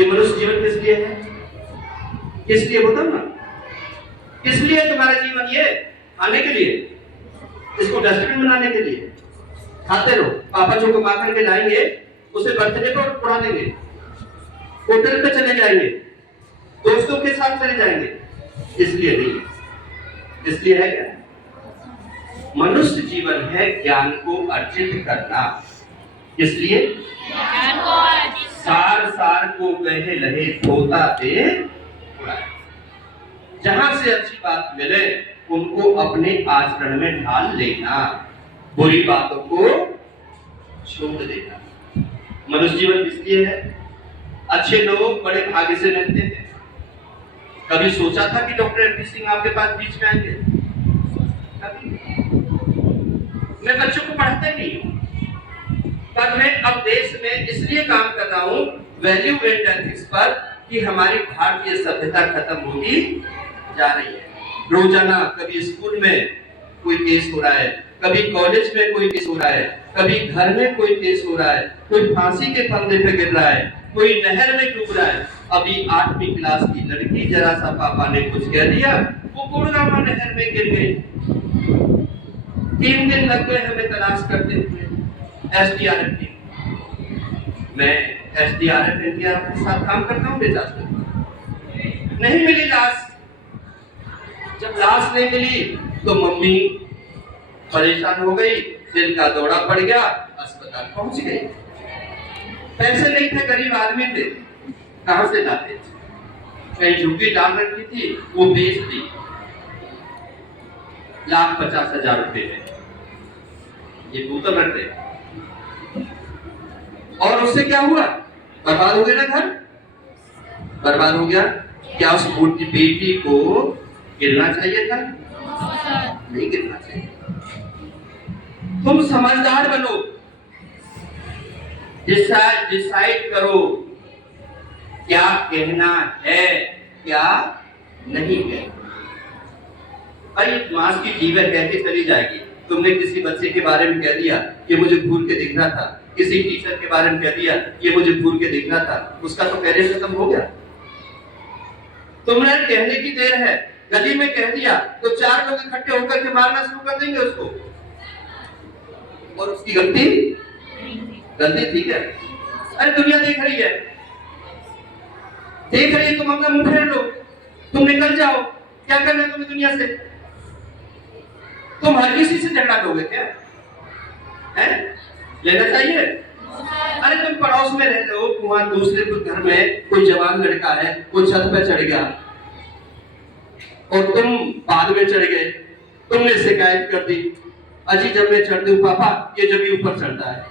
ये मनुष्य जीवन किस लिए है? किस लिए बताओ ना? किस लिए तुम्हारा जीवन? ये खाने के लिए, इसको डस्टबिन बनाने के लिए खाते रहो। पापा जो कमा करके लाएंगे उसे बर्थडे पर उड़ा देंगे, होटल पे चले जाएंगे, दोस्तों के साथ चले जाएंगे, इसलिए नहीं। इसलिए है क्या? मनुष्य जीवन है ज्ञान को अर्जित करना। इसलिए सार सार को गहे लहे धोता दे उड़ाए। जहां से अच्छी बात मिले उनको अपने आचरण में ढाल लेना, बुरी बातों को छोड़ देना। मनुष्य जीवन इसलिए है। अच्छे लोग बड़े भाग्य से मिलते हैं। कभी सोचा था कि डॉक्टर एमपी सिंह आपके पास बीच में आएंगे? कभी? मैं बच्चों को पढ़ाता ही नहीं हूं, पर मैं अब देश में इसलिए काम कर रहा हूं वैल्यू एंड एथिक्स पर कि हमारी भारतीय सभ्यता खत्म होती जा रही है। रोजाना कभी स्कूल में कोई केस हो रहा है, कभी कॉलेज में कोई केस हो रहा है, कभी घर में कोई केस हो रहा है, कोई फांसी के फंदे पे गिर रहा है, कोई नहर में डूब रहा है। अभी 8वीं क्लास की लड़की जरा सा पापा ने कुछ कह दिया, वो गुड़गामा नहर में गिर गई। 3 दिन लग गए हमें तलाश करते हुए। एसडीआरएफ टीम, मैं एसडीआरएफ एनडीआरएफ के साथ काम करता हूँ बेटा। नहीं मिली लाश। जब लाश नहीं मिली तो मम्मी परेशान हो गई, दिल का दौरा पड़ गया, अस्पताल पहुंच गई। पैसे नहीं थे, गरीब आदमी थे, कहां से लाते? कहीं झुग्गी डाल रखी थी, वो बेच दी 1,50,000 रुपए में। ये बोतल रखते और उससे क्या हुआ? बर्बाद हो गया ना घर, बर्बाद हो गया। क्या उस बूढ़ी बेटी को गिरना चाहिए था? नहीं गिरना चाहिए। तुम समझदार बनो, डिसाइड करो क्या कहना है, क्या नहीं कहना। अरे मास की जीवन कहते चली जाएगी। तुमने किसी बच्चे के बारे में कह दिया ये मुझे भूल के दिख रहा था, किसी टीचर के बारे में कह दिया ये मुझे भूल के दिख रहा था, उसका तो कैरियर खत्म हो गया। तुमने कहने की देर है, गली में कह दिया तो 4 लोग इकट्ठे होकर के मारना शुरू कर देंगे उसको, और उसकी गलती ठीक है। अरे दुनिया देख रही है, देख रही है। तुम अपना मुंह फेर लो, तुम निकल जाओ। क्या करना है तुम्हें दुनिया से? तुम हर किसी से झगड़ा लोगे क्या? है? लेना चाहिए? अरे तुम पड़ोस में रह रहे हो, वहां दूसरे घर में कोई जवान लड़का है, वो छत पे चढ़ गया और तुम बाद में चढ़ गए, तुमने शिकायत कर दी। अजी जब मैं चढ़ती हूँ पापा ये जब भी ऊपर चढ़ता है।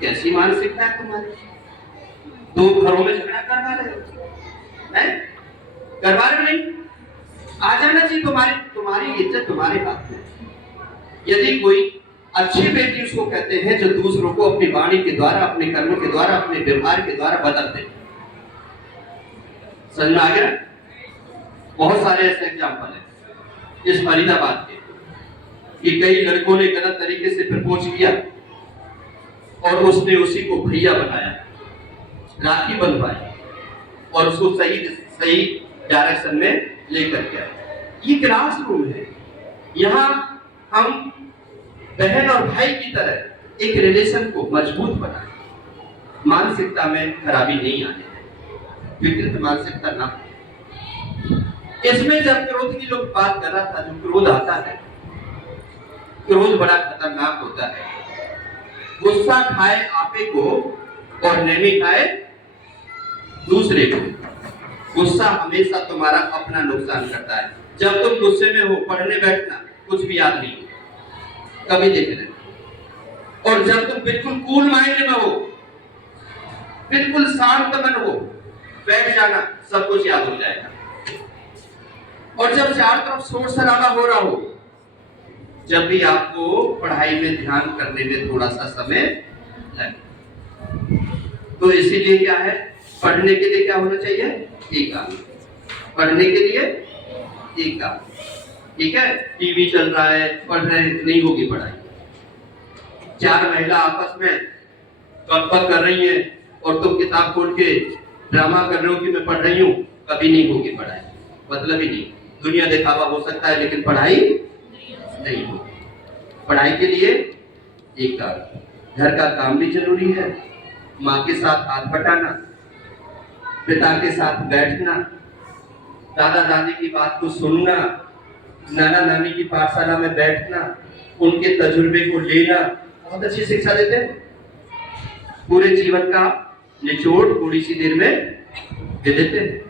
कैसी मानसिकता है तुम्हारी? 2 घरों में झगड़ा करवा रहे हो, हैं? करवा रहे नहीं? आ जाना चाहिए। तुम्हारी इज्जत तुम्हारे हाथ में। यदि कोई अच्छी बेटी उसको कहते हैं जो दूसरों को अपनी वाणी के द्वारा, अपने कर्मों के द्वारा, अपने व्यवहार के द्वारा बदलते हैं। समझ में आ गया? बहुत सारे ऐसे एग्जाम्पल हैं इस फरीदाबाद के कि कई लड़कों ने गलत तरीके से प्रपोज किया और उसने उसी को भैया बनाया, राखी बंधवाई और उसको सही डायरेक्शन में लेकर गया। ये क्लासरूम है, यहाँ हम बहन और भाई की तरह एक रिलेशन को मजबूत बनाए, मानसिकता में खराबी नहीं आने दें, विकृत मानसिकता ना। इसमें जब क्रोध की लोग बात कर रहा था, जो क्रोध आता है, क्रोध बड़ा खतरनाक होता है। गुस्सा खाए आपे को और नैमी खाए दूसरे को। गुस्सा हमेशा तुम्हारा अपना नुकसान करता है। जब तुम गुस्से में हो, पढ़ने बैठना, कुछ भी याद नहीं, कभी देख लेना। और जब तुम बिल्कुल कूल माइंड में हो, बिल्कुल शांत मन हो, बैठ जाना, सब कुछ याद हो जाएगा। और जब चारों तरफ शोर शराबा हो रहा हो, जब भी आपको पढ़ाई में ध्यान करने में थोड़ा सा समय लगे, तो इसीलिए क्या है, पढ़ने के लिए क्या होना चाहिए? एकाग्र। पढ़ने के लिए एकाग्र। ठीक है? टीवी चल रहा है, पढ़ रहे हैं, नहीं होगी पढ़ाई। 4 महिला आपस में बकबक कर रही हैं और तुम किताब खोल के ड्रामा कर रहे हो कि मैं पढ़ रही हूँ, कभी नहीं होगी पढ़ाई, मतलब ही नहीं। दुनिया दिखावा हो सकता है लेकिन पढ़ाई नहीं होगी। पढ़ाई के लिए एक घर का काम भी जरूरी है, माँ के साथ हाथ बटाना, पिता के साथ बैठना, दादा दादी की बात को सुनना, नाना नानी की पाठशाला में बैठना, उनके तजुर्बे को लेना, बहुत अच्छी शिक्षा देते हैं। पूरे जीवन का निचोड़ थोड़ी सी देर में दे देते हैं।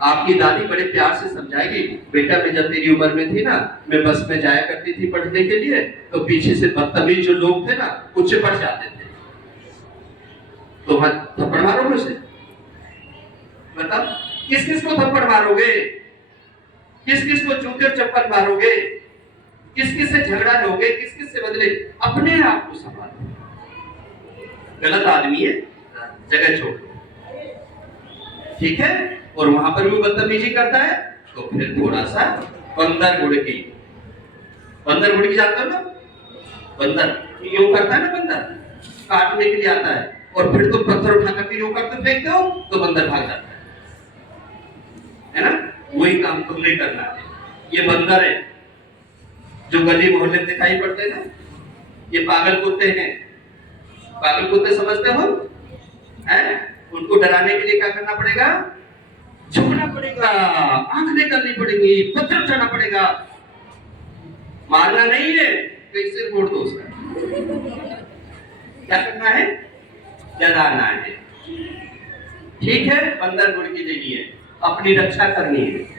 आपकी दादी बड़े प्यार से समझाएगी, बेटा मैं जब तेरी उम्र में थी ना, मैं बस में जाया करती थी पढ़ने के लिए, तो पीछे से बदतमीज जो लोग थे ना, कुछ पढ़ जाते थे, तो थप्पड़ मारोगे उसे? बताओ, किस किस को थप्पड़ मारोगे? किस किस को जूते चप्पल मारोगे? किस किस से झगड़ा लोगे? किस किस से बदले? अपने आप को संभालो। गलत आदमी है, जगह छोड़, ठीक है? और वहां पर भी बदतमीजी करता है, तो फिर थोड़ा सा बंदर गुड़की जानते हो ना? बंदर यूं करता है ना, बंदर काटने के लिए आता है, और फिर तुम पत्थर उठा करके यूं करते फेंकते हो तो बंदर भाग जाता है ना? वही काम तुमने करना है। ये बंदर है जो गली मोहल्ले में दिखाई पड़ते हैं ना, ये पागल कुत्ते हैं। पागल कुत्ते समझते हो? हैं? उनको डराने के लिए क्या करना पड़ेगा? झुकना पड़ेगा, आंख निकलनी पड़ेगी, पत्थर उठाना पड़ेगा। मारना नहीं है, कहीं सिर फोड़ दो उसका। क्या करना है? डराना है। ठीक है, बंदर गुड़ की देनी है, अपनी रक्षा करनी है।